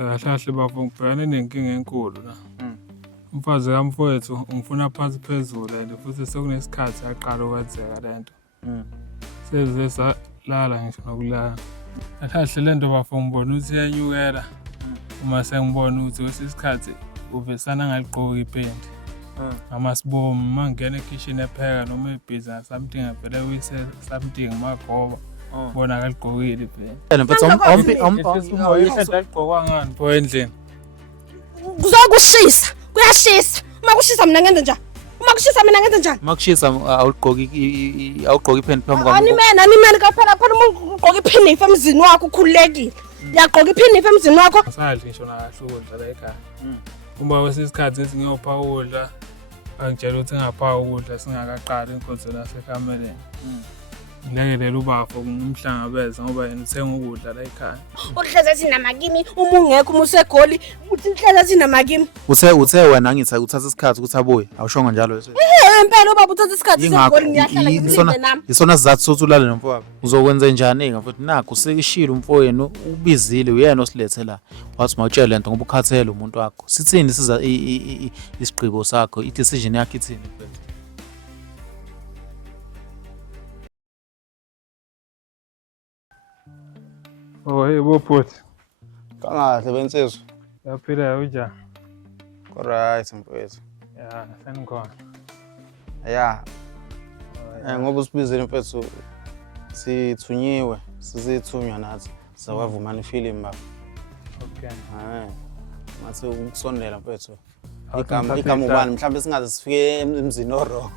Kahle bafo ngibhekane nenkinga enkulu la. Umfazi kamfowethu ungifuna phansi phezulu and futhi sekunesikhathi yaqala ukwenzeka lento. Seze salala ngisho nokulala. Kahle lento bafo ngibona ukuthi iyanyukela. Uma sengibona ukuthi kwesisikhathi uvesana ngaligqoki ipendi. Amasibomu mangena ekitchen epheka noma ebhizi something avele uyise something magoba. Bona akaligqokile ipendi. Agqokwa ngani pho endlini? Kuzokushisa, kuyashisa. Uma kushisa mina ngenze njani? Uma kushisa mina ngenze njani? Makushisa awugqoki ipen phambi kwami. Animeni kaphela phela uma ugqoka iphinifa emzini wakho ukhululekile. Uyagqoka iphinifa emzini wakho? Asadli ngisho nakahle ukudla la ekhaya. Uma wesisikhathi esingiyopha ukudla angitshela ukuthi ngapha ukudla singakaqali inkonzo lasekameleni. Ngilekelela ubafo ngimhlangabeza ngoba yena uthenga ukudla la ekhaya. Uhleze thina makimi uma ungekho uma usegoli uthi uhleze thina makimi. Uthe wena ngithi uthatha isikhathi ukuthi abuye awushonga njalo wese. Impela ubaba uthatha isikhathi segoli ngiyahlala ngimlinde nami. Isona sizathu sokuthi ulale nomfowabo. Uzokwenza njani ke futhi nakho usekishilo umfowenu ubizile uyena osilethe la. Wathi mawutshela lento ngoba ukhathele umuntu wakho. Sithini siza isigqibo sakho i-decision yakho ithini mfethu? Oh yebo bhuti. Kangahle bensizwe. Yaphila unjani? Alright mfethu. Ya, senikhona. Ya. Ngoba usibizile mfethu sithunyiwe, sizithunywa nathi. Sawavumana ifilimu baba. Okay. Mathi ukusondela mfethu. Igama ubani mhlawumbe singaze sifike emzini oro.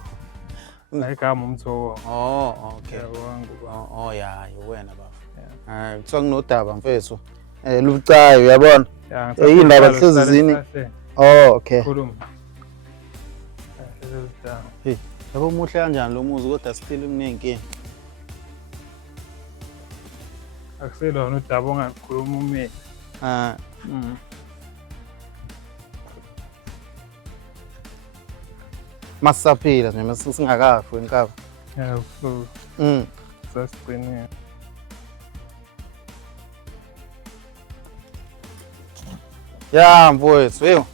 Igama umthoko. Oh, okay. Wangu. Oh ya, wena baba. Kuthiwa kunodaba mfethu. Lubucayi uyabona? Indaba hlezizini. Oh, okay. Khuluma. Hey, yabo muhle kanjani lo muzi kodwa still unenkinga. Akuselona udaba ongakhuluma umini. Masaphila nje masingakafi enkaba. Yeah, so. Sasiqinile. Ya mfowethu, yebo.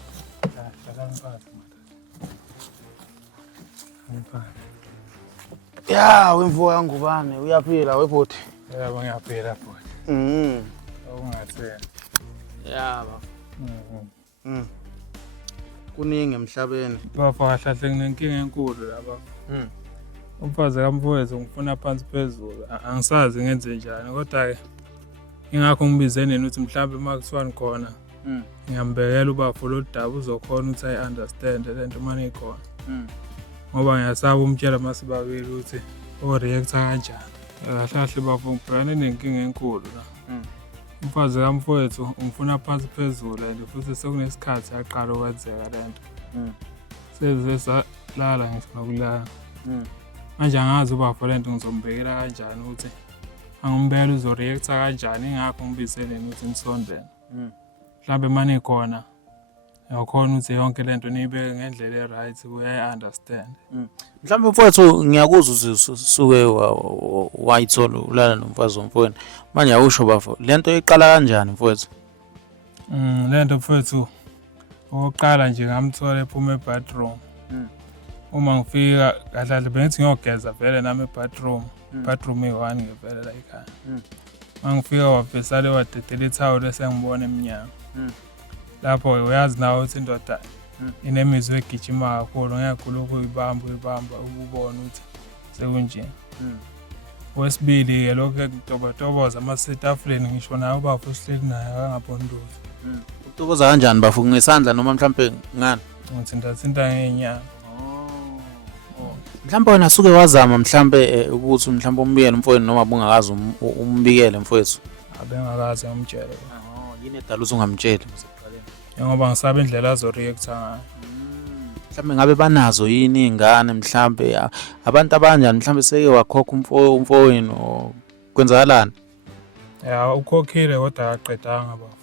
Ya wemfo yangu bane uyaphila webhoti. Yebo ngiyaphila bhuti. Okungatheni. Ya ba. Kuningi emhlabeni. Bafo kahle nginenkinga enkulu lapha. Umfazi kamfowethu ngifuna phansi phezulu. Angisazi ngenze njani kodwa ke ingakho ngibize nina ukuthi mhlawumbe makuthiwani khona. Ngiyambekela ubafo lo daba uzokhona ukuthi understand lento manje ikhona. Ngoba ngiyasaba umtshela masibabili ukuthi o-react kanjani. Kahle bafo ngibhekane nenkinga enkulu la. Umfazi kamfowethu ungifuna phansi phezulu and futhi sekunesikhathi yaqala ukwenzeka lento. Seze salala ngisho nokulala. Manje angazi ubafo lento ngizombekela kanjani ukuthi angimbekela uzoreact kanjani ingakho ngibizele ukuthi ngisondele. Mhlawumbe manje ikhona yakhona ukuthi yonke lento niyibeke ngendlela eright uyayi understand. Mhlawumbe mfowethu ngiyakuzwa usuke wayithola ulala nomfazi womfowenu. Manje awusho bafo lento iqala kanjani mfowethu? Lento mfowethu oqala nje ngamthola ephuma ebathroom. Uma ngifika kahle bengithi ngiyogeza vele nami ebathroom. Bathroom e1 ngevele la ekhaya. Mangifika wavesale wadedela ithawula esengibona eminyama. Lapho uyazi nawe ukuthi indoda inemizwa egijima kakhulu ngiyakhulu ukuyibamba ukubona ukuthi sekunje. Wesibili ke lokho ekutoboza amasitafuleni ngisho nawe ubafo uhleli naye akangaboni lutho. Ukutoboza kanjani bafo ngesandla noma mhlambe ngani? Ngithinta ngenyama. Mhlawumbe wena suke wazama mhlawumbe ukuthi mhlawumbe umbikele umfowenu noma bungakazi umbikele mfowethu. Abengakazi ngimtshela. Yini edala ungamtsheli? Ngoba ngisaba indlela azoreact ngayo. Mhlawumbe ngabe banazo yini ingane mhlawumbe abantu abanjani mhlawumbe seke wakhokha umfowenu kwenzakalani? Ya ukhokhile kodwa akaqedanga bafo.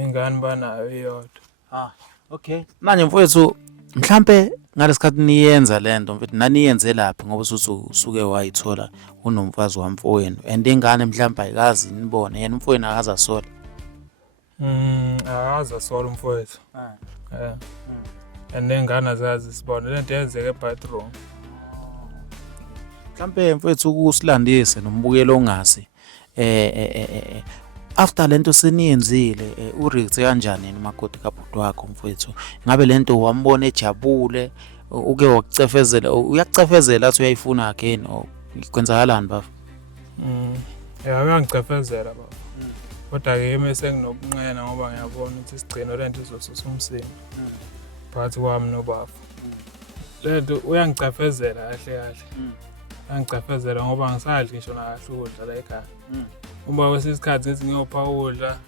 Ingane banayo iyodwa. Okay. Manje mfowethu mhlawumbe ngalesikhathi niyenza lento mfethu naniyenze laphi ngoba usuke wayithola unomfazi wamfowenu and ingane mhlawumbe ayikazi nibone yena umfowenu akazasola. Akaze asola umfowethu. And nengane azazi sibona lento yenzeka ebathroom. Mhlampe mfethu ukusilandise nombukelo ongazi after lento seniyenzile ureact kanjani umakoti kabhuti wakho mfethu ngabe lento wambona ejabule uke wakucefezela uyakucefezela athi uyayifuna again kwenzakalani bafu uyangicefezela baba kodwa ke yimi senginobunqena ngoba ngiyabona ukuthi isigcino lento izosusa umsindo phakathi kwami nobafu lento uyangicefezela kahle angicefezela ngoba ngisadli ngisho nakahle ukudla la ekhaya uma kwesisikhathi ethi ngiyopha ukudla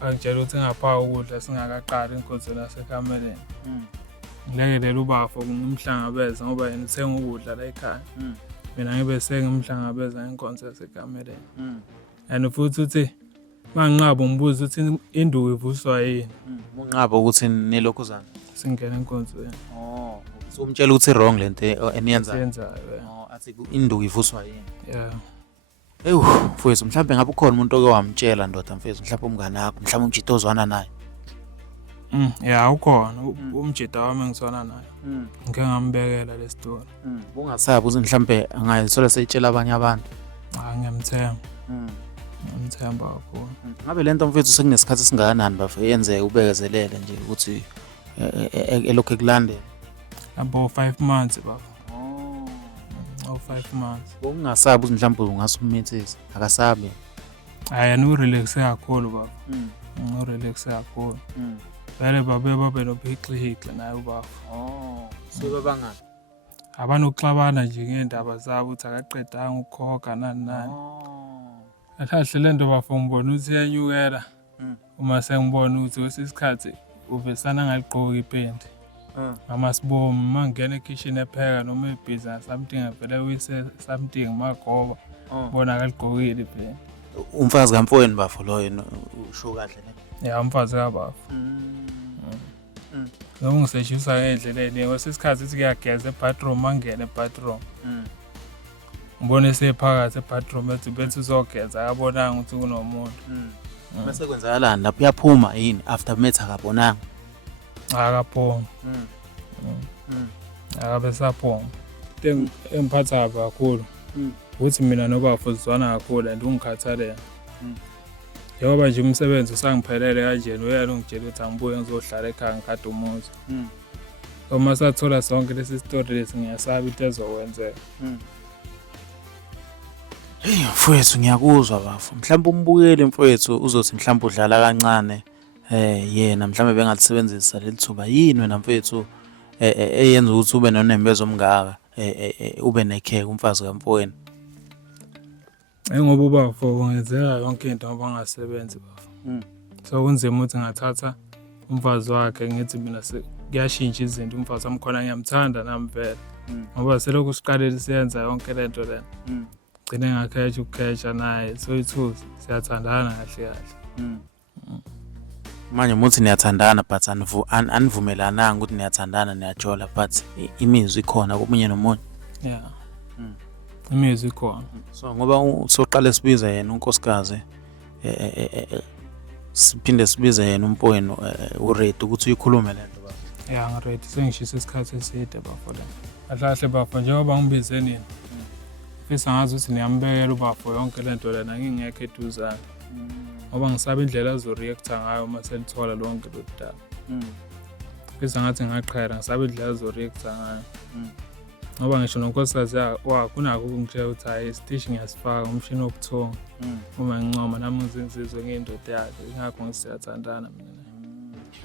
angitshela ukuthi ngapha ukudla singakaqali inkonzo lasekameleni ngilekelela ubafu ngimhlangabeza ngoba yena uthenga ukudla la ekhaya mina ngibe sengimhlangabeza inkonzo yasekameleni and futhi uthi manginqaba umbuzo uthi induku ivuswa yini unqaba ukuthi nilokhuzana singena enkonzweni so umtshela ukuthi wrong lento eniyenzayo athi induku ivuswa yini mfowethu mhlawumbe ngabe ukhona umuntu oke wamtshela ndoda mfowethu mhlawumbe umngane wakho mhlawumbe umjito ozwana naye ukhona umjita wami engisona naye ngike ngambekela le story ungasabi ukuthi mhlawumbe angayisola seyitshela abanye abantu ngiyamthemba kakhulu ngabe lento mfowethu sekunesikhathi esingakanani bafu yenzeke ubekezelele nje ukuthi elokhu ekulandela abo 5 months baba 5 months ungasabi ukuthi mhlawumbe ungasumithisa akasabi no relax kakhulu baba no relax kakhulu vele babe nophixihixi naye ubafu so babangani abanokuxabana nje ngendaba zabo ukuthi akaqedanga ukukhokha nani akahle lento bafu ngibona ukuthi yanyukela uma sengibona ukuthi kwesisikhathi uvesana ngaligqoka ipendi mama sibomi mangena ekitchen epheka noma ebhiza something avele uyise something magoba bona akaligqokile ipendi umfazi kamfowenu bafu loyo usho kahle ne umfazi kabafu lo ngiseshisa endleleni kwesisikhathi sithi kuyageza ebathroom mangena ebathroom ngibone sephakathi ebathroom ethi bethi uzogeza akabonanga ukuthi kunomuntu bese kwenzakalani lapho uyaphuma yini after metha akabonanga akaphuma akabe saphuma engiphatha kakhulu ukuthi mina nobafu sizwana kakhulu and ungikhathalela njengoba nje umsebenzi usangiphelele kanjena uyena ungitshela ukuthi angibuye ngizohlala ekhaya ngikade umuzi uma sathola sonke lesi story lesi ngiyasaba into ezokwenzeka mfowethu ngiyakuzwa bafu mhlawumbe umbukele mfowethu uzothi mhlawumbe udlala kancane yena mhlawumbe bengalisebenzisa lelithuba yini wena mfowethu eyenza ukuthi ube nonembezo omngaka ube nekheke umfazi kamfowenu ngoba ubafu ungenzeka yonke into ngoba angasebenzi bafu so kunzima ukuthi ngathatha umfazi wakhe ngithi mina kuyashintsha izinto umfazi wami khona ngiyamthanda nami vele ngoba selokhu siqalile siyenza yonke lento lena gcine ngakhetha ukukhetha naye so ithusi siyathandana kahle manje muthi niyathandana but anivumelananga ukuthi niyathandana niyajola but imizwa ikhona komunye nomunye imizwa ikhona so ngoba soqale sibiza yena unkosikazi siphinde sibiza yena umfowenu uready ukuthi uyikhulume lento baba ngiready sengishisa isikhathi eside bafo la kahle bafo njengoba ngibize nini fisa ngazi ukuthi niyambekela ubafo yonke lento lena ngingekho eduzane ngoba ngisaba indlela azoreacta ngayo uma selithola lonke lo daba fisa ngathi ngaqhela ngisaba indlela azoreacta ngayo ngoba ngisho nonkosikazi kunakho ukungitshela ukuthi hayi isiteshi ngiyasifaka umshini wokuthonga uma ngincoma nami ngizizwe ngiyindoda yakhe ingakho ngisiyathandana mina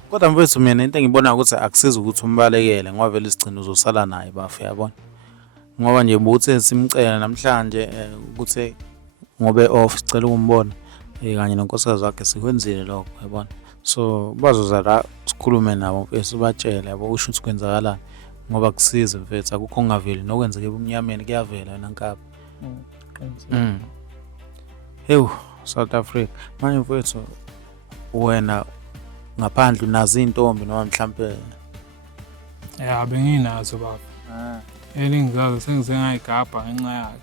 kodwa mfowethu mina into engibona ukuthi akusiza ukuthi umbalekele ngoba vele isigcino uzosala naye bafu yabona ngoba nje buthi simcela namhlanje ukuthi ngobe off sicela ukumbona kanye nonkosikazi wakhe sikwenzile lokho yabona so bazoza la sikhulume nabo mfethu batshele yabo usho ukuthi kwenzakalani ngoba kusiza mfethu akukho ongaveli nokwenzeke ebumnyameni kuyavela wena nkaba South Africa manje mfethu wena ngaphandle unazo intombi noma mhlambe benginazo baba eningizazo sengize ngayigabha ngenxa yakhe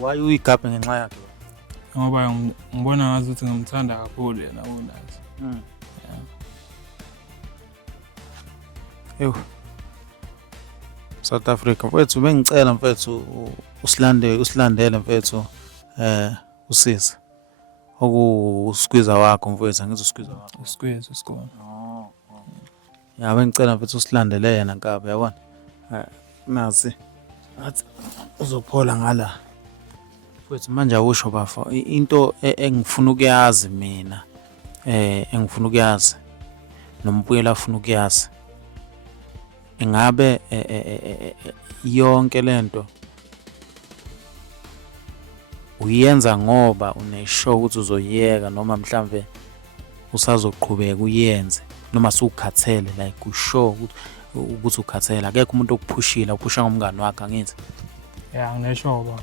why uyigabhe ngenxa yakhe ngoba ngibona ngazuthi ngimthanda kakhulu yena uNazi. Ewu. South Africa mfethu bengicela mfethu usilandele mfethu usisi okuskwiza wakho mfethu angithi uskwiza wakho Usikwezi usikona. ya bengicela mfethu usilandele yena Nkabi yabona nazi athi uzophola ngala mfethu manje awusho bafa into engifuna ukuyazi mina engifuna ukuyazi noMpuyela afuna ukuyazi ingabe yonke lento uyenza ngoba uneshow ukuthi uzoyeka noma mhlambe usazoqhubeka uyenze noma sukhathele like ushow ukuthi ukhathele akekho umuntu okuphushila uphusha ngomngane wakhe angithi Ngisho ba.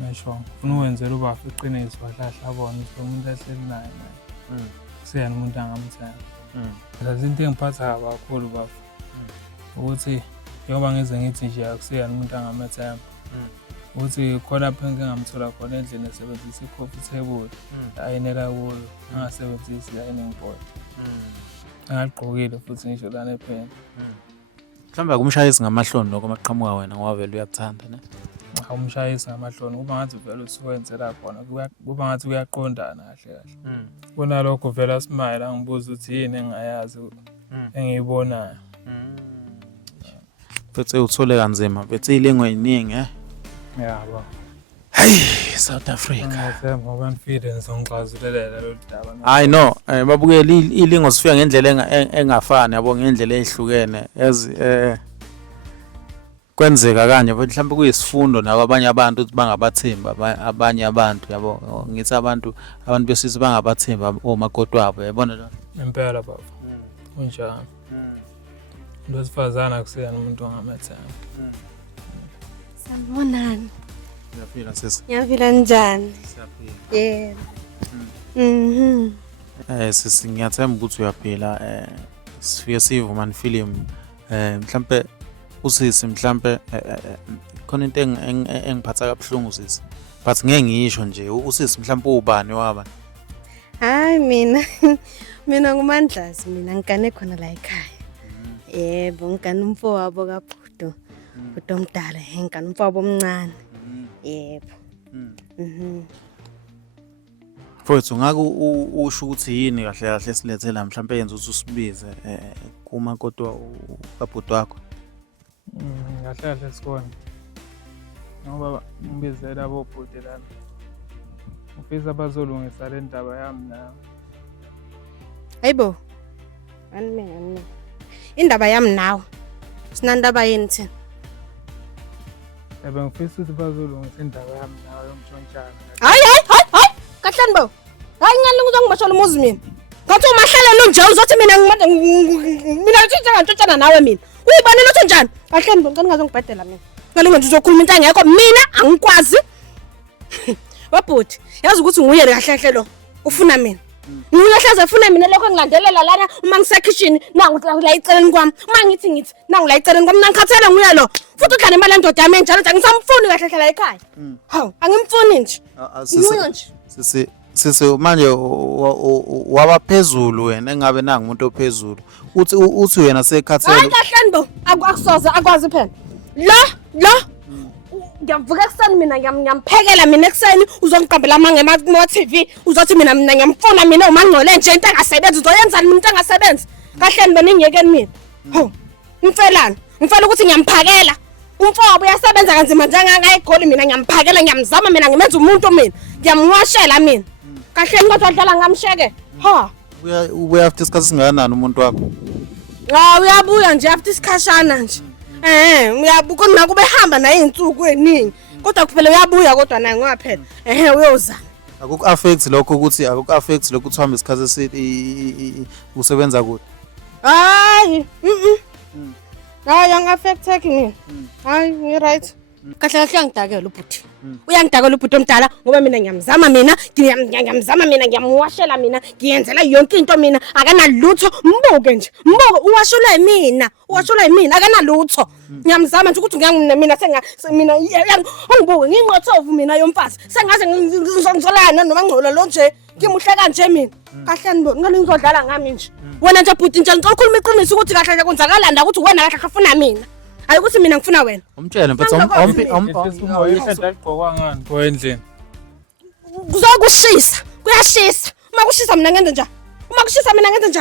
Ngisho. Ufuna ukwenzela ubafa iqiniso wahlahla abone ukuthi umuntu ehleli naye. Kusiyena umuntu angamthanda. Lezi zinto engiphatha kakhulu bafa. Ukuthi njengoba ngize ngithi nje akusiyena umuntu angamethemba. Ukuthi khona lapho engingamthola khona endlini esebenzisa i-coffee table ayineka kuyo angasebenzisi dining board. Angagqokile futhi ngisho lana ephela. Mhlawumbe akumshayisi ngamahloni lokho maqhamuka wena ngoba vele uyakuthanda ne Awumshayisi ngamahloni kuba ngathi vele usukwenzela khona kuba ngathi uyaqondana kahle kahle. Kunalokho vele aSmile angibuza ukuthi yini engayazi engiyibonayo. Bese uthole kanzima bese ilingo eziningi Yabo. Hey South Africa Ngiyethemba ngoba ngifide ngizongixazulelela lo daba. I know babukela ilingo sifika ngendlela engafani yabo ngendlela ezihlukene ezi kwenzeka kanje mhlawumbe kuyisifundo nabo abanye abantu ukuthi bangabathemba abanye abantu yabo ngithi abantu besizwe bangabathemba omakoti wabo yabona njalo Impela baba. Kunjalo. Losifazana kusiyena umuntu ongamethemba. Sanibonani. Siyaphila sisi. Ngiyaphila njani? Siyaphila. Sisi ngiyathemba ukuthi uyaphila sifike sivume an film mhlambe usisi mhlambe khona into engiphatha kabuhlungu sisi but ngeke ngisho nje usisi mhlambe ubani waba Hayi mina nguMandlazi mina ngikane khona la ekhaya. Yebo ngikane umfowabo kaBhudo. Bhudo omdala ngikane umfowabo omncane. Yebo. Mfowethu ngake usho ukuthi yini kahle kahle silethela mhlambe yenza ukuthi usibize kumakoti kaBhudo wakho. Kahle kahle sikona. Ngoba ngibizela aboBhudo lana. Ufisa bazolungisa le ndaba yami nawe. Hayibo. Anime. Indaba yami nawe. Sinandaba yini thina? Ngifisa ukuthi bazolungisa indaba yami nawe yomtshontshala. Hayi. Kahlani bo. Hayi ngani uzongibashola umuzi mina. Ngathi umahlelelo nje uzothi mina ngitshana nawe mina. Uyibonela ukuthi njani? Kahlani bo ngicela ngazongibhedela mina. Ngale ngithi uzokhuluma into engekho mina angikwazi. Wabhuti, yazi ukuthi nguye kahle kahle lo. Ufuna mina. Ngiyahlaza ufuna mina lokho ngilandelela lana uma ngisekitchen nangu la iceleni kwami. Uma ngithi nangu la iceleni kwami ngikhathela nguye lo. Futhi udlane imali endoda yami njalo nje ngisamfuni kahle kahle la ekhaya. Hawu, angimfuni nje. Nguye nje. Sisi manje wabaphezulu wena engabe nanga umuntu ophezulu uthi wena sekhathele hayi kahlani bo akusoze akwazi phela lo ngiyavuka ekseni mina ngiyamphekela mina ekseni uzongiqambela amange ma TV uzothi mina ngiyamfuna mina uma ngcole nje into engasebenzi uzoyenza mina into engasebenzi kahlani beningiyekeni mina ho ngimfelani ngifela ukuthi ngiyamphakela umfowabo uyasebenza kanzima njengangayigoli mina ngiyamphakela ngiyamzama mina ngimenza umuntu mina ngiyamwashela mina kahle kodwa dlala ngamsheke ha ubuya after isikhathi singakanani umuntu wakho uyabuya nje after isikhashana nje uyabuka nakube hamba naye insuku eningi kodwa kuphela uyabuya kodwa naye ngaphela uyozama akuku-affect lokho ukuthi akuku-affect lokho uthamba isikhathi esithi usebenza kude hayi hayi angi-affect mina hayi ngi-right kahle kahle uyangidakela ubhuti uyangidakela ubhuti omdala ngoba mina ngiyamzama mina ngiyamwashela mina ngiyenzela yonke into mina akanalutho mbuke nje uwashelwa yimina akanalutho ngiyamzama nje ukuthi mina mina ungibuke ngingqothovu mina yomfazi sengaze ngizolana noma ngcola lo nje ngimuhle kanje mina kahle nibona ngani ngizodlala ngami nje wena nje bhuti nje ngicela ukhuluma iqiniso ukuthi kahle kahle kwenzakalanda ukuthi wena kahle afuna mina hayi ukuthi mina ngifuna wena umtshele mfethu Ngigqokwa ngani pho endlini? Kuzokushisa kuyashisa uma kushisa mina ngenze njani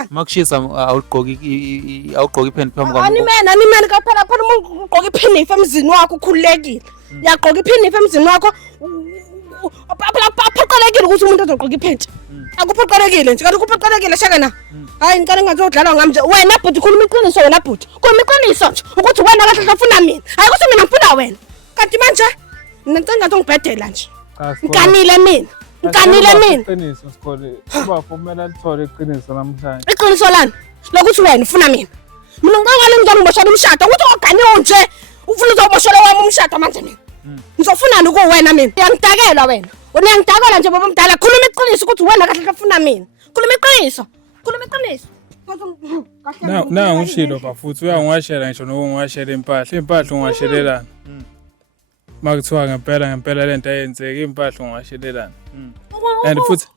makushisa awugqoki ipheni phambi kwami animene kaphela uma ugqoka iphinifa emzini wakho ukhululekile uyagqoka iphinifa emzini wakho aphoqelekile ukuthi umuntu azogqoka iphentshi akuphoqelekile nje kanti kuphoqelekile shakana hayi ngicela ngazodlala ngami nje wena bhuti khuluma iqiniso wena bhuti khuluma iqiniso nje ukuthi wena kahle ufuna mina hayi ukuthi mina ngifuna wena kanti manje mina ngicela ngizongibhedela nje ngikanile mina Iqiniso Sikole. Kuba kumele alithole iqiniso namhlanje. Iqiniso lani lokuthi wena ufuna mina ngicela ngizongiboshala umshado ukuthi oganiwe nje ufuna uzoboshala wami umshado manje mina ngizofunani kuwena mina uyangidakela wena uyangidakela nje baba mdala khuluma iqiniso ukuthi wena kahle ufuna mina khuluma iqiniso Na ngishilo bafuthi uyangiwashela ngisho nokungwashela impahla ungwashelelana. Makuthiwa ngempela lento ayenzeka impahla ungwashelelana. And futhi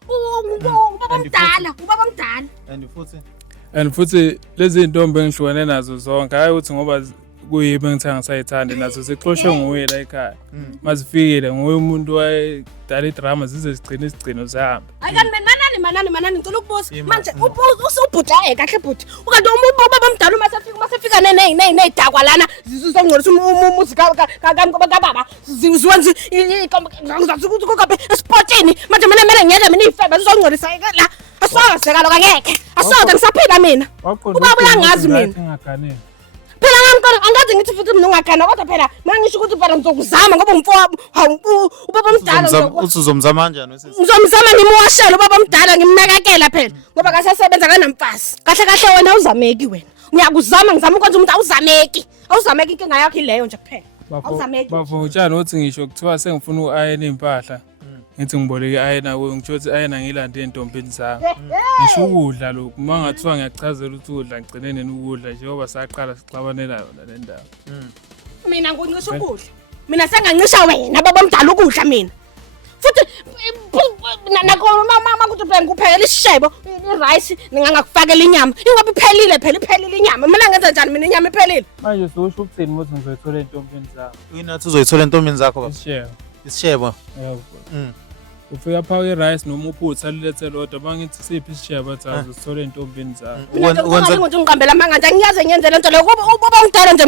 futhi lezi ntombi engihlukene nazo zonke hayi ukuthi ngoba kuyimi engithanga ngisayithanda nazo sixoshwe nguwe la ekhaya mazifikile nguwe umuntu wayedala idrama zize zigcine isigcino zihamba ayikani manani ngicela ukubuza manje usubhudaye kahle bhuti ukanti ubaba omdala masefika ney'dakwa lana zizongcolisa umuzi kababa ziwenza ukaphi esportini manje mina kumele ngiyeke mina iy'febe zizongcolisa la asoze kaloku angekhe asoze ngisaphila mina ubaba uyangazi mina phela angazi ngithi futhi mina ungagana kodwa phela mangisho ukuthi phela ngizokuzama ngoba umfowabo ubaba omdala uzomzama kanjani ngizomzama ngimwashela ubaba omdala ngimnakekela phela ngoba kasesebenza kanamfazi kahle wena awuzameki wena ngiyakuzama ngizama ukwenza umuntu awuzameki inkinga yakho ileyo nje kuphela awuzameki bavutshana uthi ngisho kuthiwa sengifuna uku-ayena iy'mpahla ngithi ngiboleke i-ayena kuwe ngitsho ukuthi i-ayena ngiyilande ey'ntombini zami ngisho ukudla lokhu uma ngathiwa ngiyachazela ukuthi udla ngigcine nini ukudla njengoba saqala sixabanela yona le ndawo mina ngincisha ukudla mina sengancisha wena baba omdala ukudla mina futhi nakoma kuthi phela ngikuphekela isishebo i-rice ngingakufakela inyama ingoba iphelile inyama mina ngenza njani mina inyama iphelile manje usho ukuthini ukuthi ngizoyithola ey'ntombini zami inathi uzoyithola entombini zakho baba isishebo ufika phaka i-rice noma uphutha lilethe lodwa bangithi siphi isishebo athi azosithola ey'ntombini zami ukuthi ngiqambela amanganje angiyaze ngiyenze lento leyo ubaba ongidala nje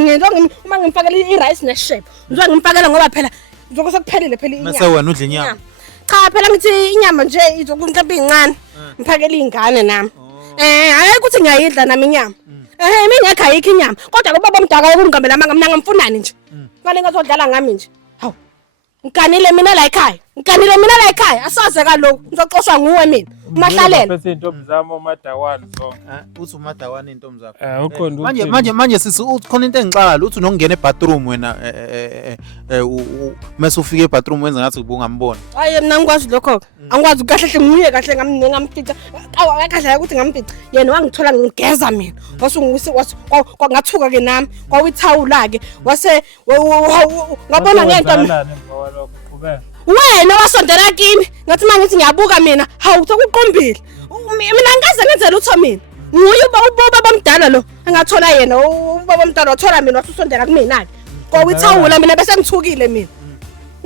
uma ngimfakela i-rice nesishebo ngizoke ngimfakela ngoba phela ngizoke sekuphelile phela inyama mase wena udla inyama cha phela ngithi inyama nje izokunhlamba iy'ncane ngimphakela iy'ngane nami hayi ukuthi ngiyayidla nami inyama mina ngekho ayikho inyama kodwa ubaba omdala ukungigambela amanga mina ngamfunani nje ngale ngazodlala ngami nje hawu ngikanile mina la ekhaya asoze kaloku ngizoxoshwa nguwe mina umahlalela intombi zami omadakwane zonke uthi umadakwane intombi zakho ukhona manje sisi uthi khona into engixakala uthi nokungena ebathroom wena mase ufika ebathroom wenza ngathi ubungambona hayi mina ngikwazi lokho angikwazi kahle nguye kahle ngamfica kahle ukuthi ngamfica yena wangithola ngigeza mina ngathuka ke nami kwawithawula ke wase ngabona ngento wena wasondela kimi ngathi mangithi ngiyabuka mina hawu sokuqombile mina ngikaze ngenzela utho mina nguye ubaba omdala lo engathola yena ubaba omdala wathola mina wasusondela kumina ke kwawithawula mina bese ngithukile mina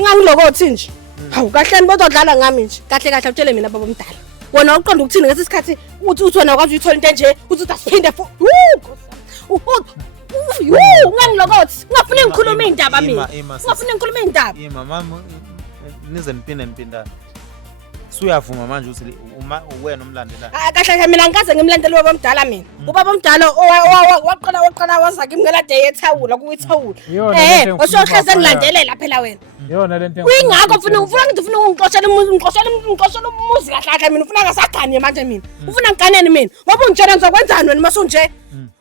ngangilokothi nje hawu kahle nibododlala ngami nje kahle utshele mina baba omdala wena uqonda ukuthini ngesikhathi uthi wena ukwazi uyithola into enje uthi asiphinde ngangilokothi ngafuna ngikhuluma indaba mina ngafuna ngikhuluma indaba mama nize nipindana suyavuma manje ukuthi wena umlandela kahle mina ngikaze ngimlandela ubaba omdala mina ubaba omdala waqala waza ngimngelade yethawula kuyithawula osohleze ngilandelela phela wena yona lento uyingakho ufuna ungixoshela umuzi kahle mina ufuna ngasagane manje mina ufuna ngiganeni mina ngoba ungitshela ngizokwenzani wena masunje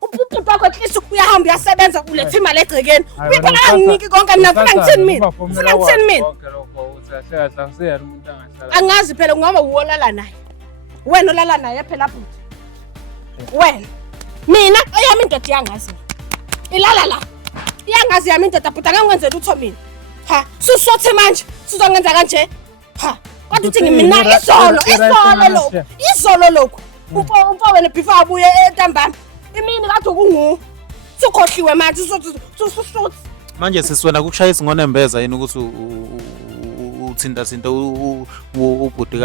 ubhuti wakho at least uyahamba uyasebenza uletha imali egcekeni uphela anginiki konke mina ngifuna ngithini mina ngifuna ngithini mina angazi phela ngoba uwolala naye wena olala naye phela bhuti wena mina eyami indoda iyangazi ilala la iyangazi yami indoda bhuti angangenzela utho mina ha susothe manje sizongenza kanje ha kodwa uthi mina izolo lokho umfo wena before abuye entambama imini kade kungu sikhohliwe manje susuthi manje siswena kukushaya isingonembeza yini ukuthi uthinta ubhuti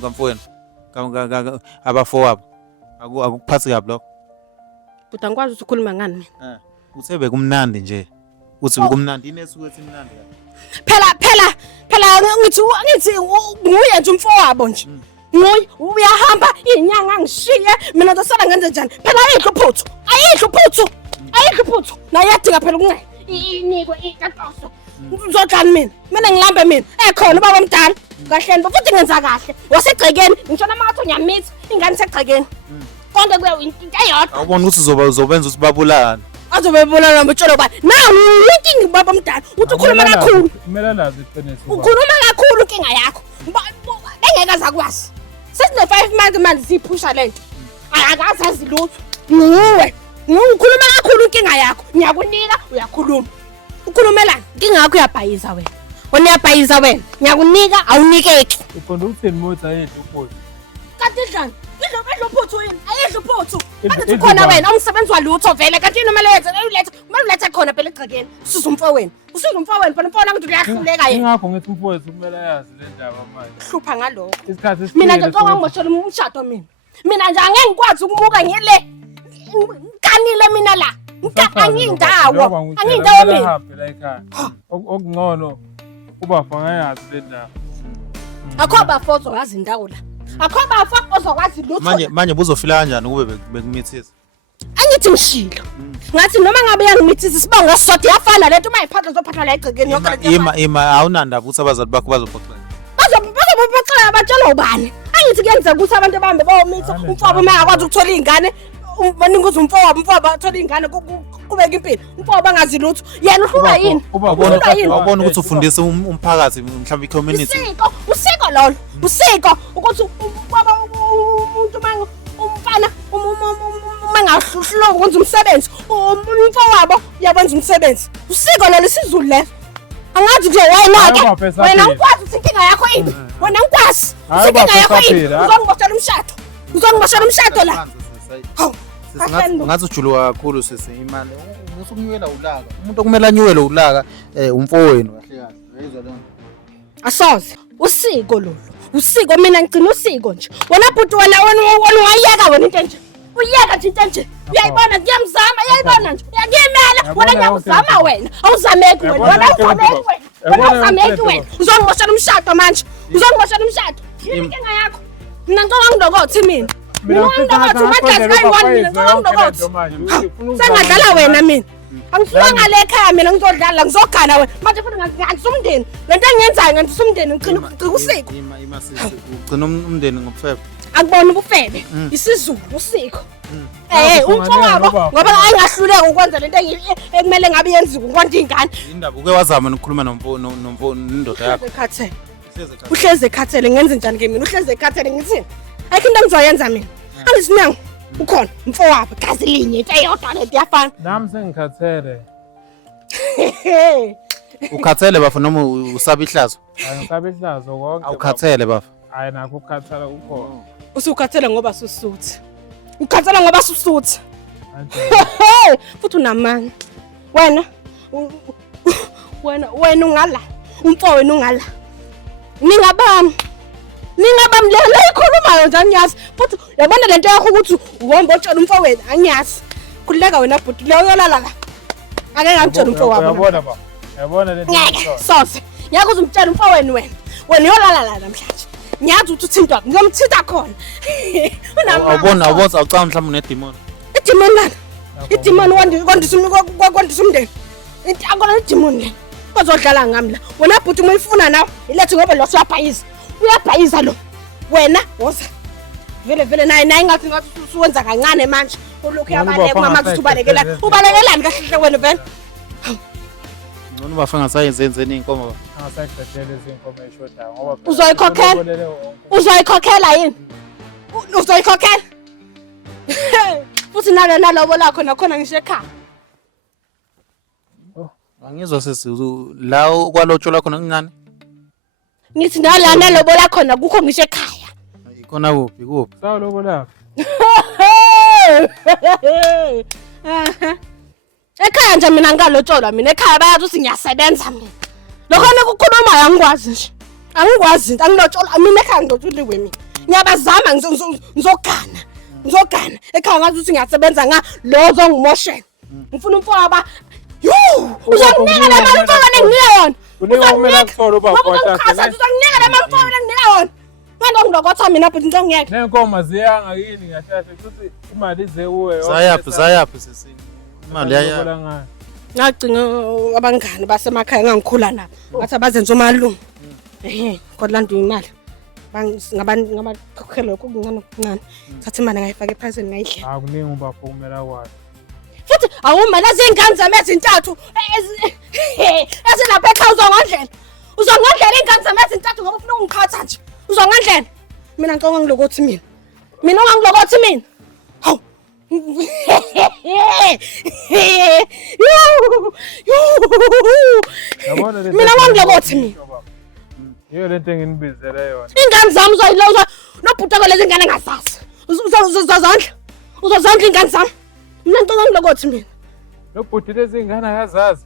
kamfowenu abafowabo akuphathi kabi lokho bhuti angikwazi ukukhuluma ngani mina uthe bekumnandi nje uthi bekumnandi inesuku ethi imnandi phela ngithi nguye nje umfowabo nje nguye uyahamba inyanga ngishiye mina ndosala ngenze njani phela ayidlo phuthu naye yadinga phela ukunqe inikwe ikatoso uzodlani mina ngilambe mina ekhona baba omdala kahle futhi ngenza kahle wasegcekeni ngishona makatho nyamithi ingane segcekeni konke kuya into eyodwa awubona ukuthi uzobenza ukuthi babulane azobebulana betsholo bani nawu inkingi baba omdala uthi ukhuluma kakhulu kumele lazi iqiniso ukhuluma kakhulu inkinga yakho bengeke zakwazi sesine 5 months siphusha lento akazazi lutho nguwe ngikhuluma kakhulu inkinga yakho ngiyakunika uyakhuluma ukhulumelana inkinga yakho uyabhayiza wena uyabhayiza wena ngiyakunika awunikeki uqonda ukuthini motha yethu uphuthu kanti dlani idlo phuthu yini ayidlo phuthu kanti khona wena umsebenzi walutho vele kanti yini kumele ulethe khona phela egcekeni usuzumfo wena phela mfowena ngithi uyahluleka yena ingakho ngithi umfowethu kumele yazi le ndaba manje hlupha ngalokho isikhathi mina nje ngoba ngimoshela umshado mina nje angeke ngikwazi ukumuka ngile kanile mina la angiyindawo mina phela ekhaya okungcono ubafa ngayazi le ndaba akho bafozo yazi indawo la akho bafa ozokwazi lutho manje buzofila kanjani kube bekumithisa angithi ngishilo ngathi noma ngabe yangimithisa sibonga sisodwa yafana lento uma iphatha uzophatha la egcekeni yonke lento ima awunandaba ukuthi abazali bakho bazoxoxela bazobaxoxela abatshela ubani angithi kuyenzeka ukuthi abantu bahambe bayomitha umfowabo uma akwazi ukuthola izingane baninguza umfowabo athola izingane kubeka impilo umfowabo angazi lutho yena uhluka yini awubona ukuthi ufundise umphakathi mhlawumbe i-community usiko lolo usiko ukuthi ubaba umuntu umfana mangahlulwa ukwenza umsebenzi umfowabo uyabenza umsebenzi usiko lolo sizulu leso angathi nje wena ngikwazi ukuthi inkinga yakho yini wena ngikwazi inkinga yakho yini uzongiboshela umshado la ngathi ujuluka kakhulu sisi imali usukunyukela ulaka umuntu okumele anyukele ulaka umfowenu kahle kahle uyizwa lona asoze usiko lolu usiko mina ngicina usiko nje wena bhuti wena ungayeka wena into enje uyeka nje into enje uyayibona ngiyamzama uyayibona nje uyakimela wena ngiyakuzama wena awuzameki wena awuzameki wena uzongiboshela umshado manje uzongiboshela umshado yini inkinga yakho mina ngicela ngidokothi mina sengadlala wena mina angifuna ngale ekhaya mina ngizodlala ngizogana wena manje futhi ngisumndeni lento engiyenzayo ngisumndeni ngicina usiko ugcina umndeni ngobufebe akubona ubufebe isizulu usiko umfowabo ngoba ayingahluleka ukwenza lento ekumele ngabe yenziwe ukwanda ingane indaba uke wazama nokukhuluma nendoda yakho ekhathele uhleze ekhathele ngenze njani ke mina uhleze ekhathele ngithini ayikho into engizoyenza mina angisinyango ukhona mfowabo gazi linye into eyodwa lento yafana nami sengikhathele ukhathele bafu noma usaba ihlazo angisaba ihlazo konke awukhathele bafu hayi nakho ukukhathala ukhona usukhathele ngoba susuthi ukhathela ngoba susuthi futhi unamanga wena ungala umfowenu ungala ningabamlela ikhulumayo nje angiyazi futhi yabona lento yakho ukuthi uhomba utshela umfowenu angiyazi kuleka wena bhuti leyo yolala la ake ngitshela umfowabo yabona lento soze ngiyakuza umtshela umfowenu wena yolala la namhlanje ngiyazi ukuthi uthintwa ngiyomthinta khona awubona awucanga mhlawumbe unedemon idemon kwandisa umndeni into akona idemon le bazodlala ngami la wena bhuti umuyifuna nawe ilethe ngoba lo uyabhayiza lo wena woza vele naye ngathi usuwenza kancane manje ulokhu yabaleka mama kuthi ubalekelani ubalekelani kahle wena vele ngcono bafanga sayenzenzeni inkomo angasayidedele izinkomo eshodayo ngoba uzoyikhokhela yini uzoyikhokhela futhi nalobo lakho nakhona ngisho ekhaya angizwa sesi la kwalotsholwa khona kuncane ngithi nalobo lakhona kukho ngisho ekhaya ikhona kuphi sawo lobo lapho ekhaya nje mina ngalotsholwa mina ekhaya bayathi uthi ngiyasebenza mina lokhona kukhulumayo angikwazi nje angikwazi angilotsholwa mina ekhaya ngilotsholiwe mina ngiyabazama ngizogana ekhaya ngathi uthi ngiyasebenza lozo ngimoshela ngifuna umfowabo uzanginika la mali mfowabo enginika yona unika kumele kuthole ubafowabo uzanginika la mali mfowabo enginika yona manje ngilokotha mina but ngizongiyeka nenkomo ziyanga yini ngahlahla futhi imali ize kuwe zayaphi sesini imali yaya ngagcina abangani basemakhaya engangikhula nabo ngathi abazenza umalume kodwa ndu imali ngabakhokhela lokho kuncane thatha imali ngayifaka ephasini ngayidla akuningi ubafo kumela kwazi futhi awumali ezingane zami ezintathu esilapha ekhaya uzongandlela ingane zami ezintathu ngoba ufuna ungikhatha nje uzongandlela mina ngicabanga ngilokothi mina ungangilokothi mina hawu mina wangilokothi mina yiyo lento enginibizele yona ingane zami uzoyiloza nobhutako lezi ngane engazazi uzozandla ingane zami mina ngicabanga ngilokothi mina nobhuti lezi ingane akazazi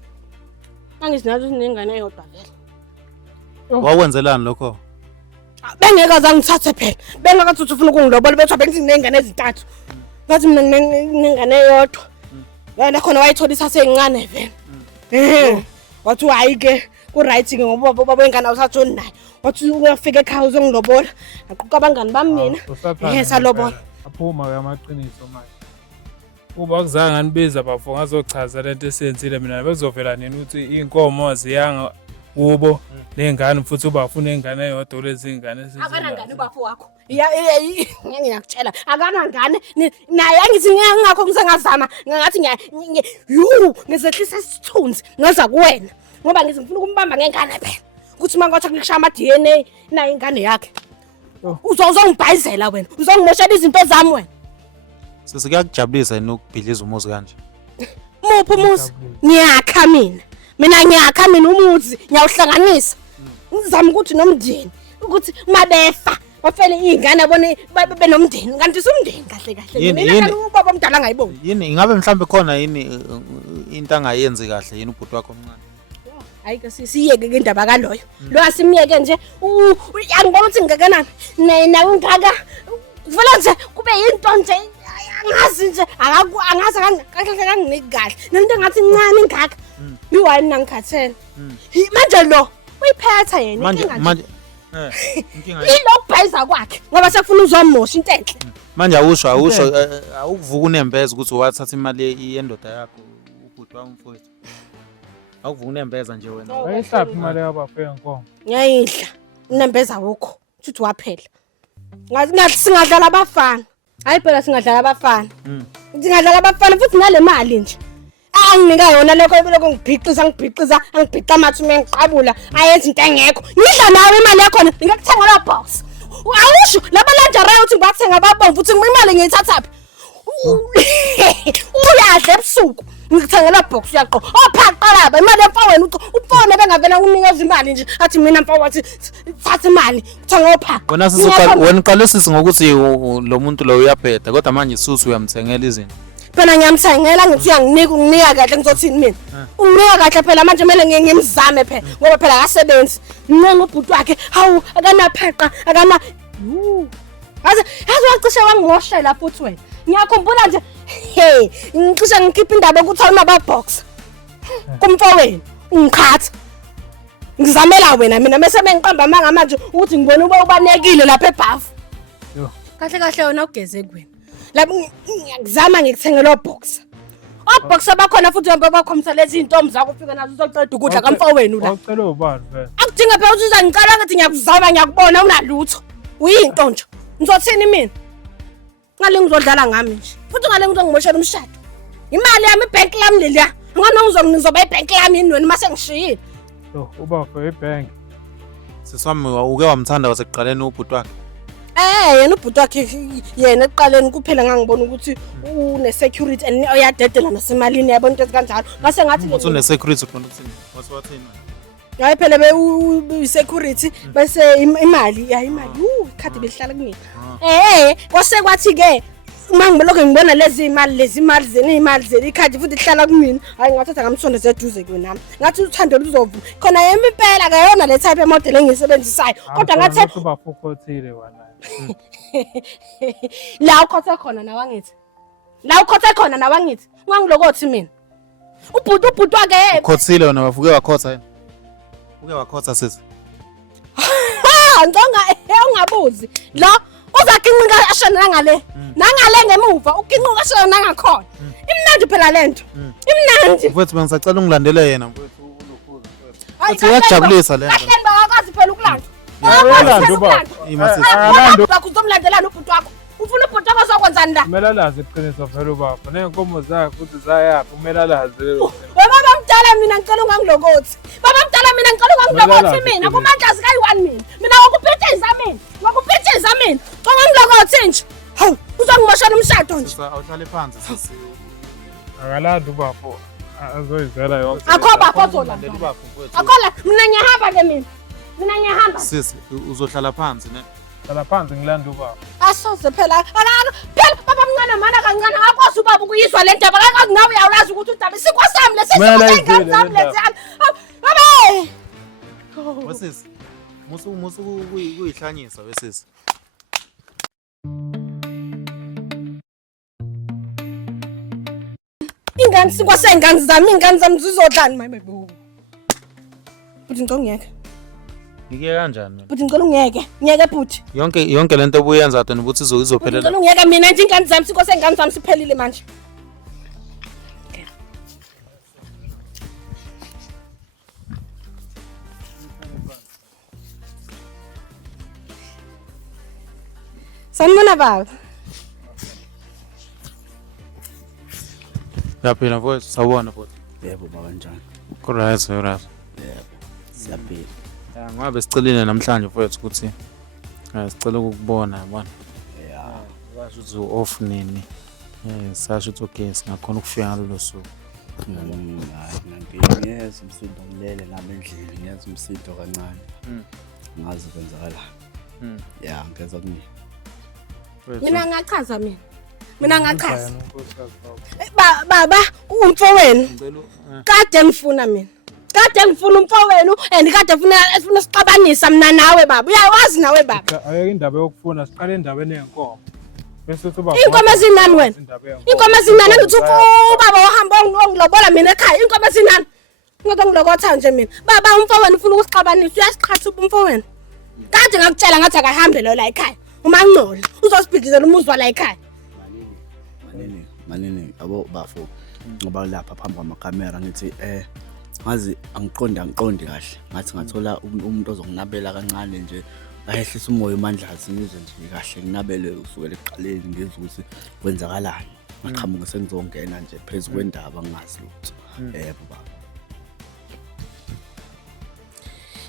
angithi nathi sinengane eyodwa vele wakwenzelani lokho bengeke ngithathe phela bengakathi ufuna ukungilobola bethu bengithi nengane ezintathu ngathi mina nengane eyodwa wena khona wayithola isasencane vele wathi hayi ke ku-right ke ngoba baba wengane awusathoni naye wathi uyafika ekhaya uzongilobola aquqa abangani bami mina salobola aphuma-ke amaqiniso manje uba kuzange nganibiza bafo ngazochaza lento esiyenzile mina bezovela nini ukuthi iy'nkomo ziyanga kubo ney'ngane futhi ubafuna ingane eyodwa lezi ngane akanangane ubafo wakho ngiyakutshela akanangane naye angithi ngingakho ngisengazama ngathi ngizehlisa isithunzi ngaza kuwena ngoba ngithi ngifuna ukumbamba ngengane phela ukuthi mangotha ngikushaya ama-DNA nayo ingane yakhe uzongibhayizela wena uzongimoshela izinto zami wena sesikuyakujabulisa nokubhidliza umuzi kanje muphi umuzi ngiyakha mina ngiyakha mina umuzi ngiyawuhlanganisa ngizama ukuthi nomndeni ukuthi mabefa bafele iy'ngane bone babe nomndeni kanti isumndeni kahle mina ubaba omdala angayiboni yini ingabe mhlawumbe khona yini into angayenzi kahle yini ubhuti wakho omncane hayi ke siyeke ke indaba kaloyo lo asimiyeke nje angibona ukuthi ngingakanani nawe ungaka vele nje kube yinto nje angazi nje angazi kanginiki kahle nento engathi incane ingaka yiwani nangikhathele manje lo uyiphetha yena manje ilokubhayisa kwakhe ngoba sekufuna uzomosha into enhle manje awusho awukuvuka unembeza ukuthi wathatha imali yendoda yakho ubhuti wami mfowethu awuvuka unembeza nje wena wayihlaphi imali yabafu yenkomo ngiyayidla unembeza wokho futhi waphela ngathi singadlala abafana hayi phela singadlala abafana singadlala abafana futhi nale mali nje anginika yona lokho ngibhiqiza angibhiqa amathi uma ngiqabula ayenza into engekho ngidla nawe imali yakho ngingakuthenga la box awusho labalandarayo uthi ngibathenga babomvu uthi imali ngiyithathaphi uyadla ebusuku ngikuthengela box uyaqo ophaqalaba imali emfawena ufone bengavela ukunikeza imali nje athi mina mfawethu thatha imali uthenga ophaqa wena uqalesisa ngokuthi lo muntu lo uyabheda kodwa manje isusu uyamthengela izinto phela ngiyamthengela ngithi uyanginika kahle ngizothini mina unginika kahle phela manje kumele ngimzame phela ngoba phela akasebenzi ncenga ubhuti wakhe hawu akanapheqa akana yazi wacishe wangihoshela futhi wena ngiyakhumbula nje ngicishe ngikhipha indaba ukuthi awunaba-box kumfowenu ungikhatha ngizamela wena mina mese bengiqamba amanga manje ukuthi ngibone ube ubanekile lapha ebhafu kahle wena ugeze kuwena lapho ngiyakuzama ngikuthengela o-box o-box abakhona futhi bakhombisa lezi iy'ntombi zakho ufike nazo uzoceda ukudla kamfowenu la awucela ubani vele akudinga phela ukuthi uzangicala ngathi ngiyakuzama ngiyakubona unalutho uyinto nje ngizothini mina ngale ngizodlala ngami nje futhi ngale ngizongimoshela umshado imali yami ibank lami leliya ngani ngizoba ibank lami yini wena mase ngishiyile so ubaba ebank siswami uke wamthanda wasekuqaleni ubhuti wakhe yena ubhuti wakhe yena ekuqaleni kuphela ngangibona ukuthi une security and uyadedela nasemalini yabona into ezikanjalo ngase ngathi uthi une security khona ukuthini wasiwathini hayi phela be security bese imali ikhadi belihlala kumina kwase kwathi ke uma ngibelokho ngibona lezi imali zeni ikhadi futhi lihlala kumina hayi ngathatha ngamsondeza eduze kunami ngathi uthando luzovuma khona yemi impela ke yona le type emodel engisebenzisayo kodwa ngathi ubafokhothile wena la ukhothe khona nawangithi ungangilokothi mina ubhuti wake ukhothile wena wavuke wakhotha yena uke wakhotha sisi ngonga ungabuzi lo uzakinqika ashana nangale ngemuva ukinqika ashana nangakhona imnandi phela lento imnandi mfowethu bengisacela ungilandele yena mfowethu ulukhuza mfowethu uyajabulisa lento kahle bakazi phela ukulanda bakuzomlandelana ubhuti wakho ufuna ubhuti wakho sokwenzani la kumele alazi iqiniso vele ubaba neenkomo zakhe futhi zayaphi kumele alazi baba mdala mina ngicela ungangilokothi mina kumandlazi kayi-1 mina ngokuphethiza mina ungangilokothi nje hawu uzongimoshela umshado nje awuhlale phansi sisi akalandi ubaba azoyizela yonke akho bapho zolanda akhola mina ngiyahamba ke mina ngiyahamba sisi uzohlala phansi ne hlala phansi ngilanda ubaba asoze phela baba mncane mana kancane akwazi ubaba ukuyizwa le ndaba kakazi nawe uyawulazi ukuthi udaba isikwasami lesizami leziyami abe wesisi musu kuyihlanyisa wesisi ingane sikwasengane zami zizodlani mayibo buthi ngicongeke ngike kanjani buthi ngicela ungiyeke buthi yonke lento obuyenza tona ukuthi izophelela ngicela ungiyeke mina nje ingane zami sikwasengane zami siphelile manje sanibona baba yaphila mfowethu sawubona futhi yebo baba kanjani right yebo siyaphila ngabe sicelile namhlanje mfowethu ukuthi sicela ukukubona yabona washo ukuthi off nini sasho ukuthi okay singakhona ukufika ngalolo suku hayi ngiyeza umsindo ngilele nami endlini ngiyeza umsindo kancane ngazi kwenzakala ngeza kumina mina ngachaza baba umfowenu kade ngifuna umfowenu and kade efuna sixabanisa mina nawe baba uyawazi nawe baba ayeke indaba yokufuna siqale endabeni yenkomo bese uthi ubaba inkomo ezinani wena inkomo ezinani ngithi ubaba wahamba ongilobola mina ekhaya inkomo ezinani ngizongilokotha nje mina baba umfowenu ufuna ukusixabanisa uyasiqhatha umfowenu kade ngakutshela ngathi akahambe lo la ekhaya uma ngcola uzosibhidlizela umuzwa la ekhaya manini abo bafo ngoba lapha phambi kwamakhamera ngithi ngazi angiqondi kahle ngathi ngathola umuntu ozonginabela kancane nje ayehlisa umoya umandlazi ngize nje kahle nginabele usukela ekuqaleni ngizwe ukuthi kwenzakalani ngaqhamuka sengizongena nje phezulu kwendaba ngazi lutho yebo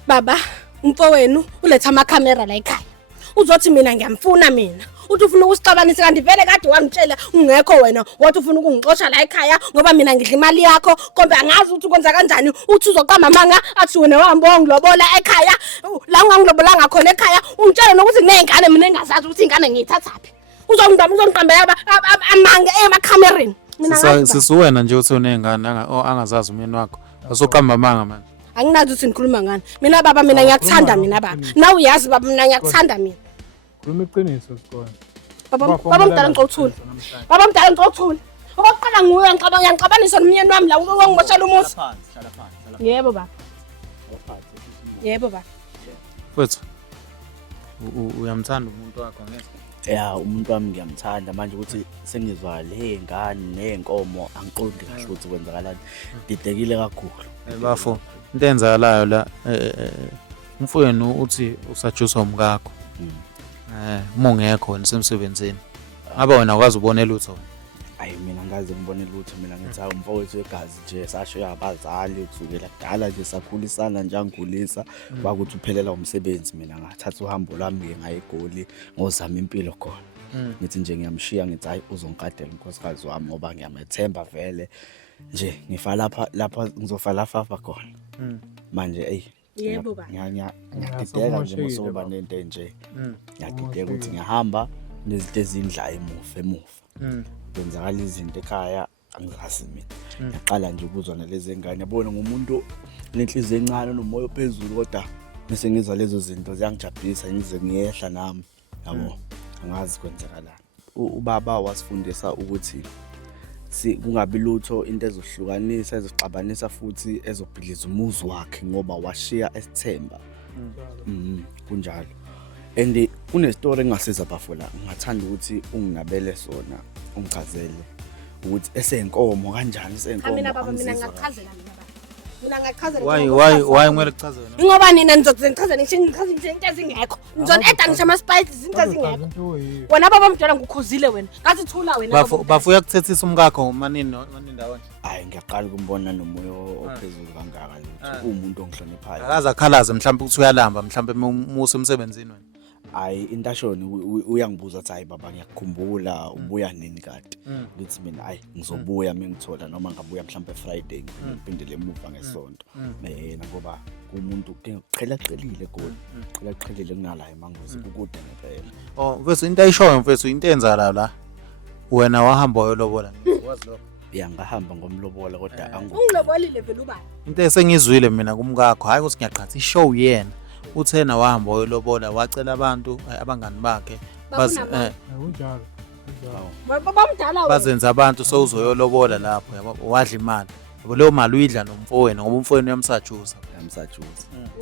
baba umfowenu uletha amakhamera la ekhaya uzothi mina ngiyamfuna mina uthi ufuna ukusixabanisa kanti vele kade wangitshela ungekho wena wathi ufuna ukungixoxa la ekhaya ngoba mina ngidla imali yakho kombe angazi ukuthi kwenza kanjani uthi uzoqamba manga athi wena wahamba wangilobola ekhaya la ungangilobola ngakhona ekhaya ungitshela nokuthi kunezingane mina engazazi ukuthi ingane ngiyithathaphi uzongiqambela amanga emakhamereni mina sisuwena nje uthi unezingane angazazi umyeni wakho asoqamba amanga manje anginazi ukuthi ngikhuluma ngani mina baba mina ngiyakuthanda mina baba nawe uyazi baba mina ngiyakuthanda mina khuluma iqiniso sikole baba mdala ngixothula okokuqala nguwe ngiyangixabanisa nomyeni wami la ungimoshela umuzi yebo baba mfowethu uyamthanda umuntu wakho ngeke umuntu wami ngiyamthanda manje ukuthi sengizwa le ngane nenkomo angiqondi kahle ukuthi kwenzakalani didekile kakhulu bafo into enzakalayo la umfowenu uthi usajuswa umkakho uma ungekho wena semsebenzini Ngabe wena ukwazi ubone lutho. Ayi mina ngaze ngibone lutho mina ngithi hawu umfowethu wegazi nje sasho abazali kusukela kudala nje sakhulisana nje angigulisa kwakuthi uphelela umsebenzi mina ngathatha uhambo lwami ngaye eGoli ngozama impilo khona. Ngithi nje ngiyamshiya ngithi hayi uzongigadela unkosikazi wami ngoba ngiyamethemba vele nje ngifa lapha ngizofa lapha khona. Manje yebo ba ngiyadideka nje ngosoba nento enje. Ngiyadideka ukuthi ngihamba nezinto ezindla emuva. Kwenzakala izinto ekhaya angizazi mina. Ngiyaqala nje ukuzwa nalezi ngane yabona ngumuntu lenhliziyo encane nomoya ophezulu kodwa bese ngizwa lezo zinto ziyangijabulisa ngize ngiyehla nami yabo angazi kwenzakalani. Ubaba wasifundisa ukuthi kungabi lutho into ezohlukanisa ezixabanisa futhi ezobhidliza umuzi wakhe ngoba washiya esithemba. Kunjalo. And kunestory engasiza bafula ngingathanda ukuthi unginabele sona ungichazele ukuthi esenkomo kanjani esenkomo. Mina baba mina ngachazela mina baba. Mina ngachazela. Why ngeke kuchazele? Ngoba nina nizokuzengichazela ngichaza into ezingekho. Ngizoneda ngisho ama spices izinto ezingekho. Wena baba mdala ngukhuzile wena. Ngathi thula wena. Bafuya kuthethisa umkakho manini ndawo nje. Hayi ngiyaqala ukumbona nomoya ophezulu kangaka lutho umuntu ongihloniphayo. Akaza khalaze mhlawumbe ukuthi uyalamba mhlawumbe musa emsebenzini wena. Hayi intashoni uyangibuza ukuthi hayi baba ngiyakukhumbula ubuya nini kade ngithi mina hayi ngizobuya mengithola noma ngabuya mhlawumbe Friday ngiphindele emuva ngesonto mina ngoba umuntu uqhelaqhelile eGoli qhelaqhelile kunala emangozi kukude ngempela. Mfethu into ayishoyo mfethu into enzala la wena wahamba uyolobola wazi lokho. Ngahamba ngomlobola kodwa ungilobolile vele ubani. Into esengizwile mina kumkakho hayi ukuthi ngiyaqhatha ishow yena uthena wahamba uyolobola wacela abantu abangani bakhe kunjalo baba mdala bazenza abantu sowuzoyolobola lapho yabo wadla imali yabo leyo mali uyidla nomfowenu ngoba umfowenu uyamsajuza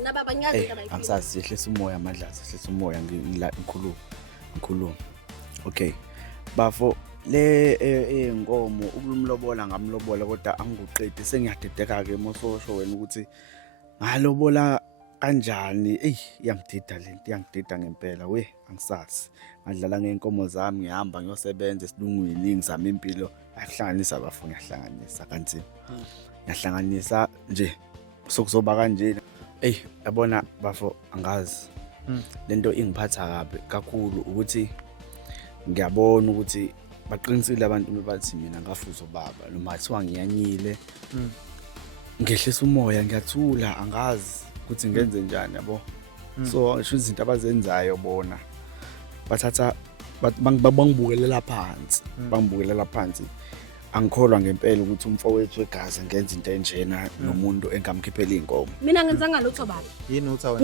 na baba nyazi angisazi sihlisa umoya amadlazi sihlisa umoya ngikhuluma. Okay bafo le inkomo ukulumlobola ngamlobola kodwa angikuqedi sengiyadedeka ke mososho wena ukuthi ngalobola kanjani iyangidida lento iyangidida ngempela we angisazi ngadlala ngeenkomo zami ngihamba ngiyosebenza esilungwini ngizama impilo akuhlanganisa abafuni yahlanganisa kanti yahlanganisa nje sokuzoba kanje yabona bafo angazi lento ingiphatha kabi kakhulu ukuthi ngiyabona ukuthi baqinisile abantu bebathi mina ngafuza ubaba noma kuthiwa ngiyanyile ngehlisa umoya ngiyathula angazi ukuthi ngenze njani yabo. So sho izinto abazenzayo bona bathatha bangibukelela phansi angikholwa ngempela ukuthi umfowethu wegazi ngenza into enjena nomuntu engamkhiphela inkomo. Mina ngenza ngalutho baba. Yini uthi wena?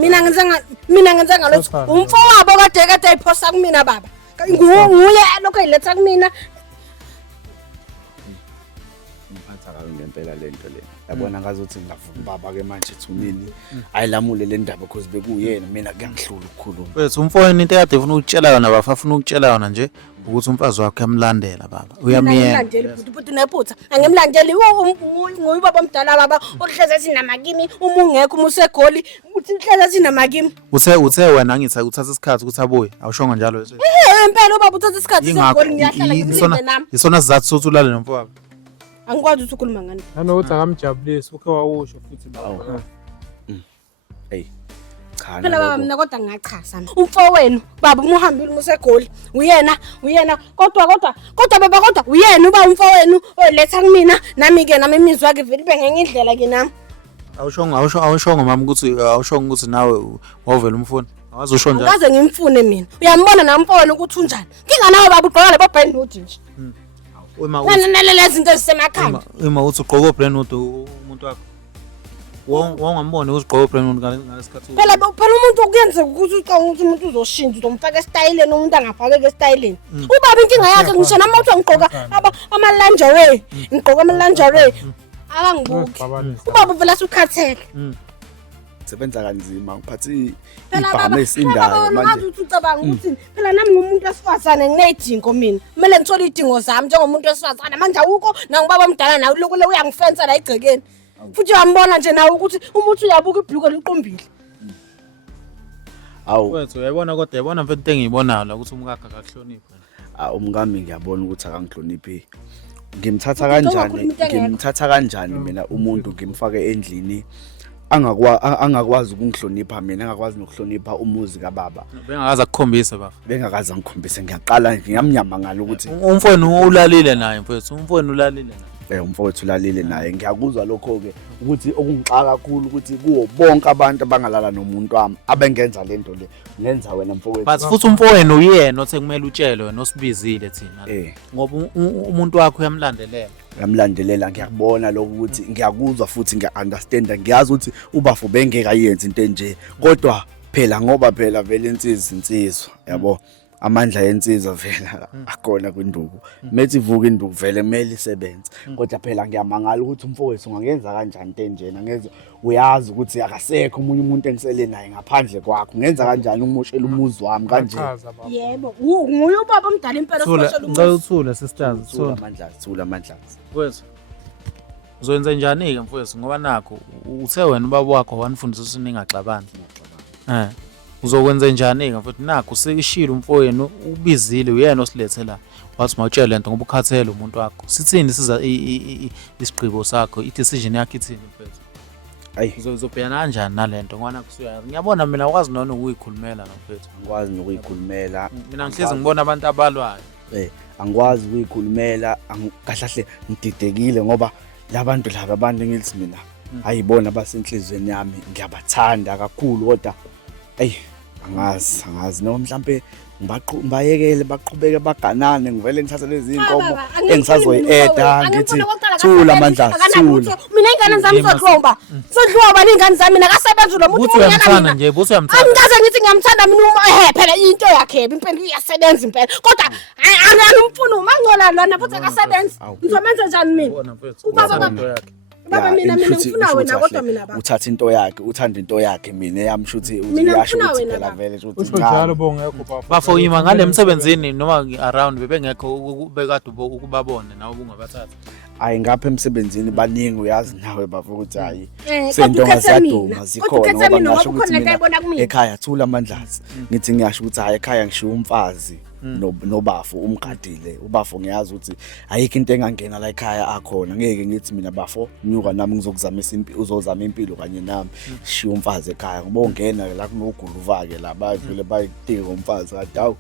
Mina ngenza ngalutho umfowabo kade ayiphosa kumina baba. Nguye lokho eyiletha kumina. Ngiphatha kabi ngempela lento le. Yabona ngazuthi ngavuka ubaba ke manje thunini ayilamule le ndaba because bekuyena mina kuyangihlula ukukhuluma. Wethu umfowenu into ekade ufuna ukutshela yona bafuna ukutshela yona nje ukuthi umfazi wakhe amlandela baba. Uyamiyela. Futhi nephutha angimlandeli nguye baba mdala baba ohleze sinamakimi uma ungekho umuseGoli uthi hleze sinamakimi. Uthe wena ngithi uthatha isikhathi ukuthi abuye awushongo njalo wese. Impela ubaba uthatha isikhathi seGoli ngiyahlala ngimlinde nami. Isona sizathu sokuthi ulale nomfowabo. Angikwazi ukuthi ukhuluma ngani. Nanokuthi akamjabulisi ukhe wawusho futhi baba. Cha phela baba mina kodwa ngiyachaza umfowenu baba umuhambile umuseGoli uyena kodwa baba kodwa uyena uba umfowenu oletha kumina nami ke nami imizwa yakhe vele ibe ngenye indlela ke nami. Awushongo mama ukuthi awushongo ukuthi nawe wavela umfuni awazi usho njalo. Akaze ngimfune mina uyambona namfowenu ukuthi unjani nginganawe baba ugqoka lebo brand hood nje. Lezi zinto zisemakhaya. Uma uthi ugqoka brand hood umuntu wakho wongamboni uzigqoka brand hood ngalesikhathi. Phela umuntu kuyenzeka ukuthi ucanga ukuthi umuntu uzoshintsha uzomfaka esitayileni umuntu angafake esitayileni. Ubaba inkinga yakhe ngisho nami uthi ngigqoka ama-lingerie ngigqoka ama-lingerie akangibuki. Ubaba vele usukhathele. Sebenza kanzima ngiphathi ibhame esindayo manje uthi ucabanga ukuthi phela nami ngumuntu wesifazane nginezidingo mina kumele ngithole izidingo zami njengomuntu wesifazane manje awukho nangubaba mdala nawe lokule uyangifensa la igcekeni futhi uyambona nje nawe ukuthi umuntu uyabuka ibhluko liqombile. Wethu uyabona kodwa yabona mfethu into engiyibonayo la ukuthi umkakhe akakuhloniphi. umkami ngiyabona ukuthi akangihloniphi. Ngimthatha kanjani mina umuntu ngimfake endlini angakwazi ukungihlonipha mina, angakwazi nokuhlonipha umuzi kababa. Bengakaza kukhombisa bafa. Bengakaza ngikhombise, ngiyaqala ngiyamnyama ngalo ukuthi umfowenu ulalile naye mfowethu, umfowenu ulalile naye. Umfowethu ulalile naye. Ngiyakuzwa lokho ke ukuthi okungixaka kakhulu ukuthi kuwo bonke abantu abangalala nomuntu wami abengenza lento le ngenza wena mfowethu. But futhi umfowenu uyena othe kumele utshele wena osibizile thina. Ngoba umuntu wakho uyamlandelela ngiyakubona lokho ukuthi ngiyakuzwa futhi ngiya-understanda, ngiyazi ukuthi ubafo bengekayenzi into enje, kodwa phela ngoba phela vele insizwa yabo, amandla yensizwa vela akona kwinduku. Methi ivuka induku vele kumele isebenze, kodwa phela ngiyamangala ukuthi umfowethu ungangenza kanjani into enjena. Ngeze uyazi ukuthi akasekho omunye umuntu engisele naye ngaphandle kwakho, ngenza kanjani umushela umuzi wami kanje? Yebo, nguye ubaba omdala impela osimoshela umuzi. Thula sisters, thula amandla. Mfowethu uzoyenza njani ke mfowethu, ngoba nakho uthe wena ubaba wakho wanifundisa ukuthi ningaxabani. Uzokwenza njani ke mfowethu, nakho sekishilo umfowenu ubizile, uyena osilethela wathi mawutshele lento ngoba ukhathele umuntu wakho. Sithini siza isigqibo sakho, i-decision yakho ithini mfowethu? Uzobhekana kanjani nalento ngoba nakho usuyazi. Ngiyabona mina ukwazi nona ukuyikhulumela mfowethu. Ngikwazi nokuyikhulumela. Mina ngihlezi ngibona abantu abalwayo. Angikwazi ukuyikhulumela, kahle ngididekile ngoba labantu laba abantu ngithi mina ayibona basenhlizweni yami, ngiyabathanda kakhulu, kodwa angazi noma mhlambe ngibayekele baqhubeke baganane, ngivele ngithatha lezi inkomo engisazoyi-eda ngithi thula amandla, thula. Mina ingane zami zodloba ningane zami nakasebenza lo muntu uyamthanda nje, uyamthanda. Angikaze ngithi ngiyamthanda mina phela into yakhe impela iyasebenza impela, kodwa angimfuni umangcola lona futhi akasebenzi. Ngizomenza njani mina? Baba mina ngifuna wena, kodwa mina baba uthatha into yakhe, uthanda into yakhe, mina eyami shuthi uyasho ukuthi phela vele ukuthi njalo bongekho bafo. Bafo yima ngale msebenzini noma around bebengekho bekade ukubabone nawe ubungabathatha. Hayi ngapha emsebenzini baningi, uyazi nawe bafo ukuthi hayi sentonga ziyaduma zikhona, ngoba ngisho ukuthi mina ekhaya thula amandlazi, ngithi ngiyasho ukuthi hayi ekhaya ngishiya umfazi nobafo umgadile. Ubafo ngiyazi ukuthi ayikho into engangena la ekhaya akhona, ngeke ngithi mina bafo nyuka nami ngizokuzamisa impilo, uzozama impilo kanye nami, shiya umfazi ekhaya. Ngoba ungena la kunoguluva ke la bavule bayitika umfazi kade awu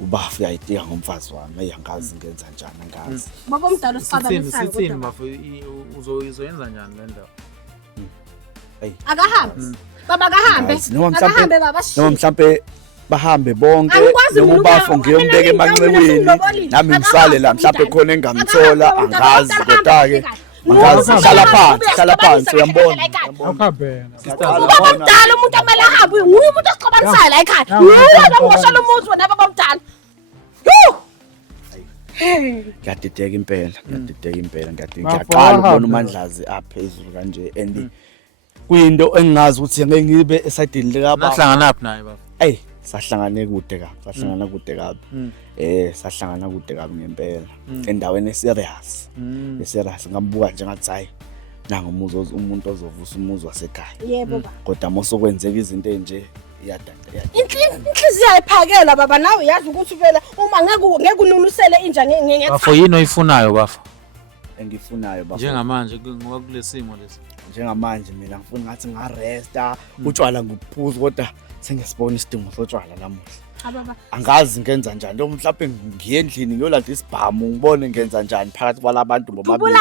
ubafo uyayitika ngomfazi wami, angazi ngenza njani, angazi. Baba omdala usicabanisayo Sithini bafo, uzoyenza njani le nto? Akahambe baba, akahambe baba, noma mhlambe bahambe bonke noma ubafo ngiyombeka emanxebeni nami ngisale la, mhlambe khona engamthola, angazi. Kodwa-ke angazi, hlala phansi uyambona. Ubaba omdala umuntu amele ahambe, nguye umuntu osixabanisayo la ekhaya, nguye omoshela umuzi wena baba omdala. Ngiyadideka impela, ngiyaqala ukubona uMandlazi aphezulu kanje, and kuyinto engingazi ukuthi ngeke ngibe esayidini likababa. Nahlanganaphi naye baba? Sahlangane kude kabi, sahlangana kude kabi ngempela, endaweni eserious, ngambuka nje ngathi hayi nanga umuntu ozovusa umuzi wasekhaya. Yebo baba, kodwa mosokwenzeka izinto enje iyadada. Inhliziyo ayiphakela baba, nawe yazi ukuthi phela uma ngeke ununusele inja bafo yini oyifunayo bafo? Engifunayo bafo njengamanje ngoba kulesimo lesi, njengamanje mina ngifuna ngathi ngaresta, utshwala ngiphuza, kodwa sengisibona isidingo sotshwala namuhla. Angazi ngenza njani, noma mhlawumbe ngiye endlini ngiyolanda isibhamu ngibone ngenza njani phakathi kwalabantu bobabili.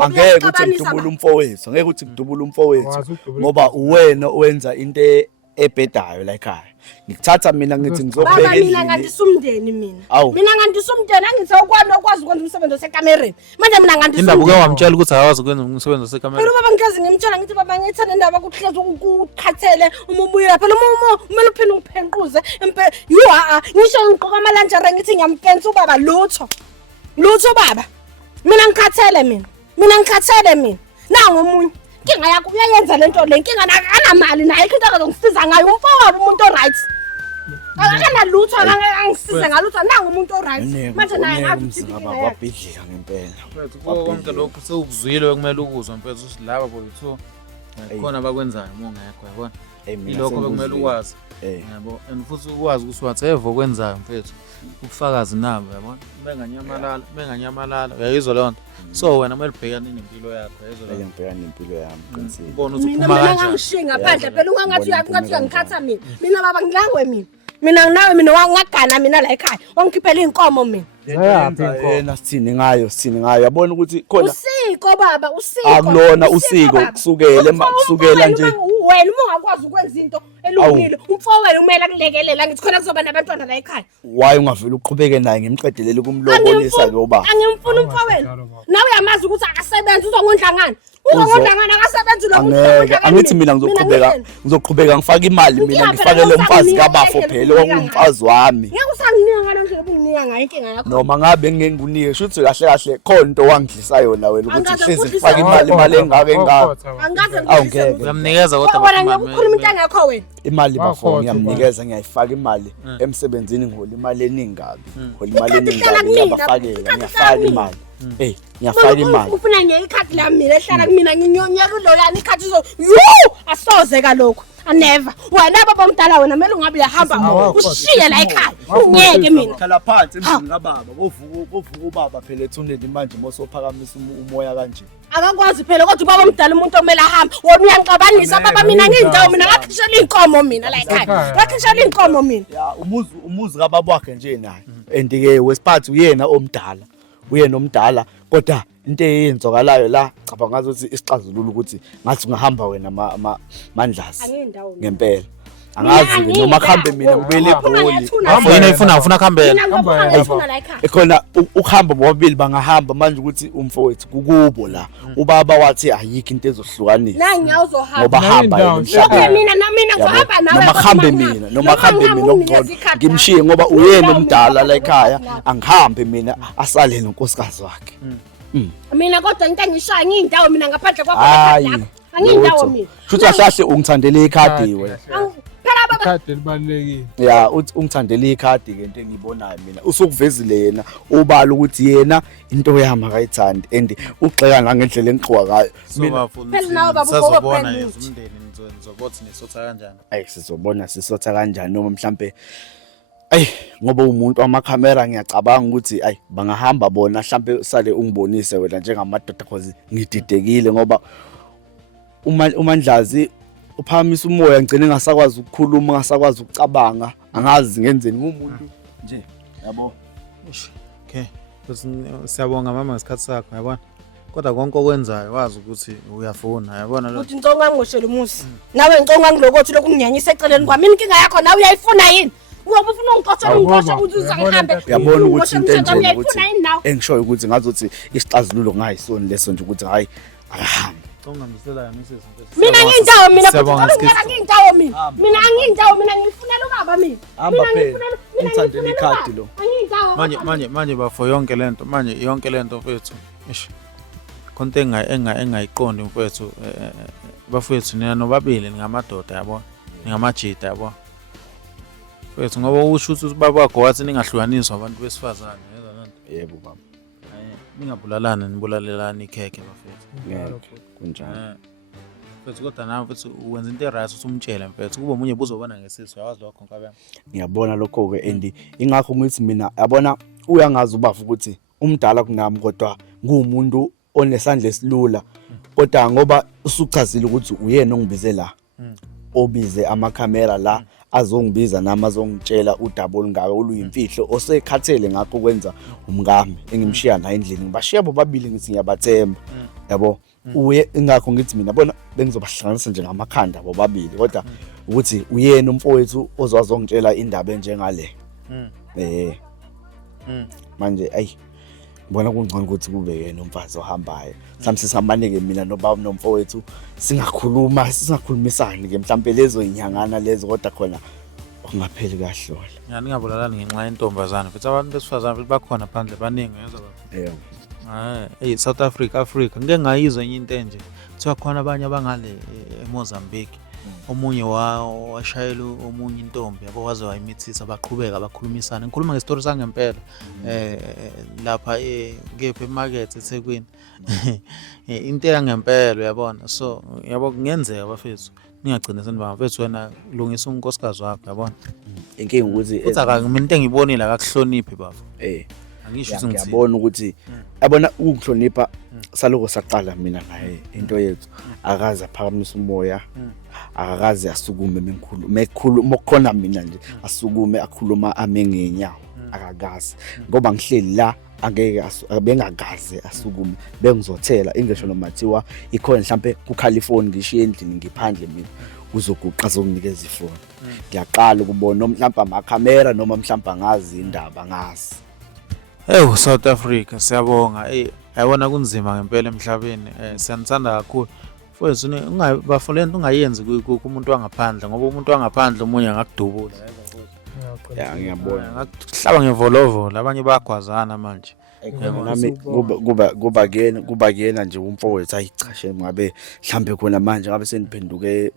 Angeke uthi ngidubula umfowethu, angeke uthi ngidubula umfowethu, ngoba uwena owenza into ebhedayo la ekhaya. Ngikuthatha mina ngithi ngizobheka endlini. Mina ngandisa umndeni mina ngandisa umndeni, angithi ukwazi ukwenza umsebenzi osekamereni. Manje mina ngandisa indaba uke wamtshela ukuthi akawazi ukwenza umsebenzi osekamereni. Phela baba ngikaze ngimtshela ngithi baba ngithanda indaba kuhlezi ukukhathele uma ubuya phela umele uphinde ungiphenquze ngisho ngiqoka amalanjara ngithi ngiyampensa ubaba lutho baba. Mina ngikhathele nangu omunye inkinga yakho uyayenza lento le, inkinga akanamali naye, into akazongisiza ngayo umfowabo umuntu oright, akanalutho angisize ngalutho, nangu umuntu oright. Manje naye ngathi babhidlika ngempela. Konke lokho sewukuzwile kumele ukuzwe mfethu, usilaba boyitho khona abakwenzayo uma ungekho, yabona. ilokho bekumele ukwazi yabo and futhi ukwazi ukuthi whatever okwenzayo mfethu ubufakazi nabo yabona benganyamalala uyayizwa leyo nto so wena kumele ubhekane nempilo yakho uyayizwa leyo ngibhekana nempilo yami qinisile ubona ukuthi mina uphuma kanjani ngangishiya ngaphandle phela ungangathi uyangikhatha mina baba ngilangwe mina nawe mina wangagana mina la ekhaya wangikhiphela inkomo mina yena sithini ngayo yabona ukuthi khona usiko baba usiko akulona usiko kusukela nje wena uma ungakwazi ukwenza into elungile umfowenu kumele akulekelela ngithi khona kuzoba nabantwana la ekhaya waye ungavela uqhubeke naye ngimqedelele kumlobolisa ke uba angimfuna umfowenu nawe uyamazi ukuthi akasebenzi uzongondlangana akasebenzi lo muntu angithi mina ngizoqhubeka ngifaka imali mina ngifakele umfazi kabafo phela ongumfazi wami ngeke usanginika ngalo nje ubunginika ngayo inkinga yakho noma ngabe ngingengunike shuthi kahle khona into wangidlisa yona wena ukuthi hlezi ngifaka imali engake angaze uyamnikeza kodwa wena ngikhuluma into engekho wena imali bafo ngiyamnikeza ngiyayifaka imali emsebenzini ngihola imali eningi kabi ngiyafaka imali ngiyafaka imali ufuna nje ikhadi lami mina ehlala kumina nginyonyeka uloyana ikhadi asoze kalokho never wena baba omdala wena kumele ungabe uyahamba ushiye la ekhaya ungeke mina khala phansi emzini kababa kovuka ubaba phela ethuneni manje mosophakamisa umoya kanje akakwazi phela kodwa ubaba omdala umuntu omela ahamba wona uyangicabanisa baba mina ngindawo mina ngakhishela inkomo mina la ekhaya ngakhishela inkomo mina ya umuzi kababa wakhe nje naye and ke wesiphathi uyena omdala kodwa into eyenzakalayo la cabanga ngathi isixazululo ukuthi ngathi ungahamba wena Mandlazi ngempela angazi noma khambe mina ngibele eGoli yena ufuna kuhamba ekhona ukuhamba bobabili bangahamba manje ukuthi umfowethu kukubo la ubaba wathi ayikho into ezohlukanisa la ngiyawuzohamba ngoba hamba mina ngizohamba nawe noma khambe mina okungcono ngimshiye ngoba uyena omdala la ekhaya angihambe mina asale nonkosikazi wakhe mina kodwa into engishaya ngiyindawo mina ngaphandle kwakho lakho angiyindawo mina futhi ahlahle ungithandele ikhadi wena phela baba ikhadi libalekile ya uthi ungithandele ikhadi ke into engiyibonayo mina usukuvezile yena ubala ukuthi yena into yami akayithandi and ugxeka ngendlela engixwa ngayo mina phela nawe baba sizobona umndeni nizobothi nisotha kanjani sizobona sisotha kanjani noma mhlambe ngoba umuntu wamakhamera ngiyacabanga ukuthi bangahamba bona mhlambe sale ungibonise wena njengamadoda cause ngididekile ngoba uMandlazi uphamisa umoya ngicela ngasakwazi ukukhuluma ngasakwazi ukucabanga angazi ngenzeni umuntu nje yabo okay siyabonga mama ngesikhathi sakho yabona kodwa konke okwenzayo wazi ukuthi uyafuna yabona lo uthi intonga ngoshela umusi nawe intonga ngilokothi lokunginyanyisa eceleni kwami inkinga yakho nawe uyayifuna yini uyobe ufuna ungixoxa ukuthi uzangihambe uyabona ukuthi into enje ukuthi engishoyo ukuthi ngazothi isixazululo ngayisoni leso nje ukuthi hayi akahambe ongamisela Mrs. mina ngiyindawo mina ngifunela ubaba mina hamba phela ngithandela ikhadi lo manje bafo yonke lento mfethu konke engayiqondi mfethu bafethu nina nobabili ngamadoda yabo ningamajita yabo mfethu ngoba usho ukuthi baba wakho wathi ningahlukaniswa abantu besifazane yezwa lento yebo baba ningabulalana nibulalelana ikheke bafethu kunjani mfethu kodwa nawe mfethu uwenza into right ukuthi umtshele mfethu kuba omunye buzobona ngesiso yawazi lokho nkabema ngiyabona lokho ke and ingakho ngithi mina yabona uyangazi ubafu ukuthi umdala kunami kodwa ngumuntu onesandla esilula kodwa ngoba usuchazile ukuthi uyena ongibize la obize amakhamera la azongibiza nami azongitshela udaba olungaka oluyimfihlo osekhathele ngakho kwenza umngami engimshiya naye endlini ngibashiya bobabili ngithi ngiyabathemba yabo uye ingakho ngithi mina bona bengizobahlanganisa nje ngamakhanda bobabili kodwa ukuthi uyena umfowethu ozwazongitshela indaba enjengale manje ngibona kungcono ukuthi kube yena umfazi ohambayo mhlawumbe sisamaneke mina nobaba nomfowethu singakhulumisani ke mhlawumbe lezo inyangana lezo kodwa khona kungapheli kahlola yani ningabulalani ngenxa yentombazana futhi abantu besifazane bakhona phandle baningi yezwa baba South Africa ngeke ngayizwa enye into enje kuthiwa khona abanye abangale eMozambique omunye washayela omunye intombi yabo waze wayimithisa baqhubeka bakhulumisana ngikhuluma ngestory sangempela lapha ngephe emarket eThekwini into yangempela uyabona so yabo kungenzeka bafethu ningagcina senibafethu wena lungisa unkosikazi wakho yabona. inkinga ukuthi Futhi mina into engiyibonile akakuhloniphi baba. Angisho ukuthi ngithini. ngiyabona ukuthi yabona ukuhlonipha saloko saqala mina naye into yethu akaze aphakamisa umoya akakaze asukume mekhulu mokhona mina nje asukume akhuluma ame ngenyawo akakazi ngoba ngihleli la angeke bengakaze asukume bengizothela ingesho noma thiwa ikhona mhlambe ku California ngishiye endlini ngiphandle mina uzoguqa zokunikeza ifoni ngiyaqala ukubona mhlawumbe amakhamera noma mhlawumbe angazi indaba ngazi. South Africa siyabonga. Ayibona kunzima ngempela emhlabeni. Siyanithanda kakhulu. Mfowethu ungabafuleni ungayenzi kumuntu wangaphandle ngoba umuntu wangaphandle umunye angakudubula. Ngiyabona. Ngakuhlaba ngevolovolo abanye bayagwazana manje. Nami kuba kuyena nje umfowethu ayichashe ngabe mhlambe khona manje ngabe seniphenduke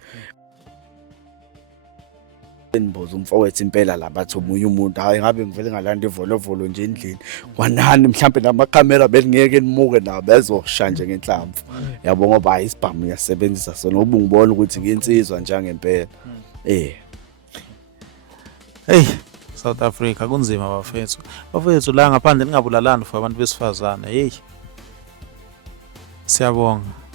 enboza umfowethu impela labathi omunye umuntu hayi ngabe ngivele ngalanda ivolovolo nje endlini kwanani mhlambe namakhamera belingeke nimuke nabo bezosha nje ngenhlamvu yabo ngoba isibhamu yasebenzisa sona ngoba ngibona ukuthi ngiyensizwa nje ngempela. South Africa kunzima bafethu la ngaphandle ningabulalani for abantu besifazane. Siyabonga.